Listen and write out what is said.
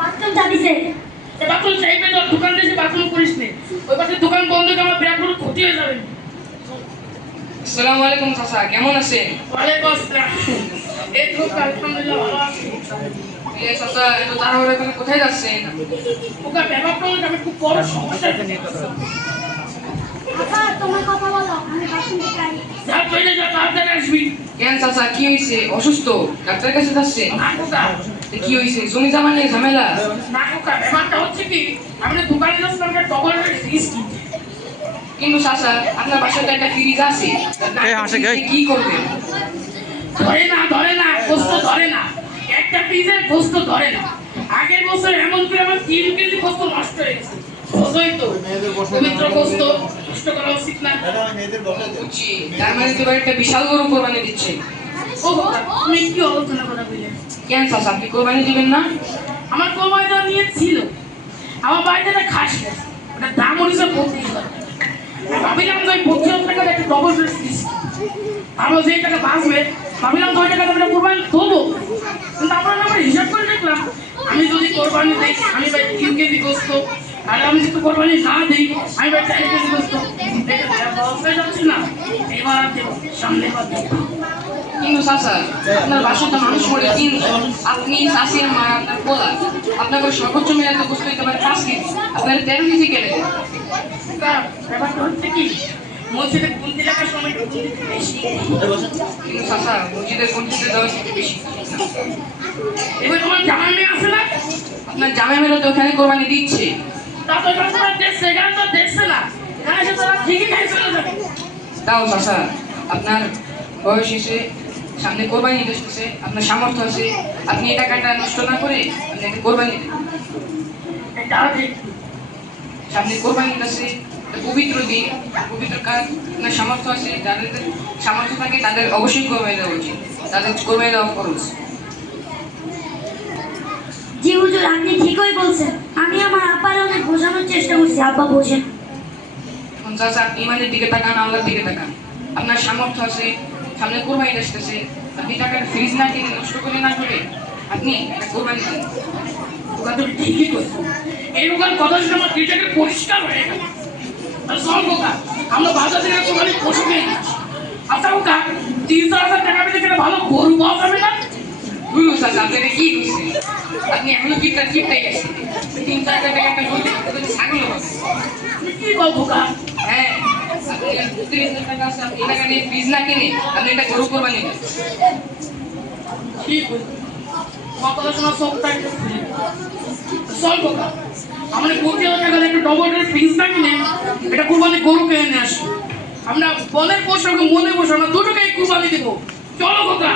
Bathroom চালিয়েছে। Bathroom চাইবে তো দোকান থেকে বাথরুম করিস নে, ওই পাশে দোকান বন্ধ করে আমার বিরাট বড় ক্ষতি হয়ে যাবে। আসসালামু আলাইকুম চাচা, কেমন আছেন? ওয়ালাইকুম আসসালাম। এই তো আলহামদুলিল্লাহ ভালো আছি। এই চাচা এত তাড়াহুড়ো করে কোথায় যাচ্ছেন? ওটা ব্যাপারটা হলো আমি খুব বড় সমস্যা নিয়ে আপা তোমার কথা বলো, আমি বাথরুম থেকে আই। যা চলে যা তাড়াতাড়ি আসবি। কেন চাচা, কি হয়েছে? অসুস্থ? ডাক্তারের কাছে যাচ্ছেন? না খোকা, কি হয়েছে? জমি জমা নিয়ে ঝামেলা? না খোকা, ব্যাপারটা হচ্ছে কি আমি দোকানে যাচ্ছিলাম একটা ডবল ফ্রিজ কিনতে। কিন্তু চাচা আপনার বাসায় তো একটা ফ্রিজ আছে, কি করবেন? ধরে না গোস্ত ধরে না, একটা ফ্রিজের গোস্ত ধরে না। আগের বছর এমন করে আমার 3 কেজি গোস্ত নষ্ট হয়ে গেছে। বুঝোই তো পবিত্র গোস্ত নষ্ট করা উচিত না। বুঝছি, তার মানে তো এবার একটা বিশাল গরু কোরবানি দিচ্ছে। ও খোকা, তুমি কি আলোচনা করা বললে? কেন চাচা, আপনি কোরবানি দিবেন না? আমার কোরবানি দেওয়া নিয়ে ছিল, আমার বাড়িতে একটা খাস গেছে, ওটা দাম অনুসারে 25,000। ভাবিলাম যে 25,000 টাকা একটা ডবল ফ্রিজ, আরো যে টাকা বাঁচবে ভাবিলাম 2 টাকা আমরা কোরবানি দেবো। কিন্তু আমরা হিসাব করে দেখলাম আমি যদি কোরবানি দিই আমি ভাই 3 কেজি গোস্ত, আর আমি যদি কোরবানি না দিই আমি ভাই 4 কেজি গোস্ত, যাচ্ছে না। এবার দেবো, সামনে বার দেবো। কিন্তু চাচা আপনার বাসায় তো মানুষ মরে 3জন, আপনি চাষির মা, আপনার পোলা, আপনার করে সর্বোচ্চ মেয়ে এত বস্তু দিতে পারে 5 কেজি, আপনার 13 কেজি কেটে দেন। ব্যাপারটা হচ্ছে কি মসজিদে গুনতি লেখার সময় একটু গুনতি বেশি, কিন্তু চাচা মসজিদের কোনটিতে দেওয়া থেকে বেশি। এবার তোমার জামাই মেয়ে আছে না, আপনার জামাই মেয়ে তো ওখানে কোরবানি দিচ্ছে। তা তো এখানে তারা দেখছে, এখানে তো দেখছে না, এখানে এসে তারা ঠিকই খাই চলে যাবে। তাও চাচা আপনার বয়স এসে সামনে কোরবানি আসতেছে, আপনার সামর্থ্য আছে, আপনি এই টাকাটা নষ্ট না করে আপনি একটা কোরবানি দেন। তারা ঠিক সামনে কোরবানি আছে, একটা পবিত্র দিন, পবিত্র কাজ, আপনার সামর্থ্য আছে, যাদের সামর্থ্য থাকে তাদের অবশ্যই কোরবানি দেওয়া উচিত, তাদের কোরবানি দেওয়া খরচ। জি হুজুর, আপনি ঠিকই বলছেন। আমি আমার আব্বারে অনেক বোঝানোর চেষ্টা করছি, আব্বা বোঝেন। এখন চাচা আপনি ইমানের দিকে তাকান, আল্লাহর দিকে তাকান। আপনার সামর্থ্য আছে, সামনে কোরবানি আসতেছে, আপনি টাকাটা ফ্রিজ না কিনে নষ্ট করে না করে আপনি একটা কোরবানি দেন। ওরা তুমি ঠিকই করছো, এইরকম কথা শুনে আমার দিলটাকে পরিষ্কার হয়ে গেল। চল বোকা, আমরা বাজার থেকে কোরবানি পশু কিনে নিচ্ছি। আচ্ছা বোকা, 3-4 হাজার টাকা পেলে কেন ভালো গরু পাওয়া যাবে না? চাচা আপনি এটা কি করছেন? আপনি এখনো কিপটাই গেছেন, 3-4 হাজার টাকা একটা গরু ছাগল হবে। তুমি কি বল বোকা? হ্যাঁ, আপনি 30,000 টাকা আছে, আপনি টাকা নিয়ে ফ্রিজ না কিনে আপনি একটা গরু কোরবানি দেন। ঠিক বলছো, তোমার কথা শোনা চোখটা একটু খুলে গেল। চল বোকা, আমরা 25,000 টাকা দিয়ে একটা ডবল ফ্রিজ না কিনে এটা কোরবানি গরু কিনে নিয়ে আসি। আমরা বনের পোষাকে মনে বসে আমরা 2 টাকায় কোরবানি দেবো। চলো বোকা।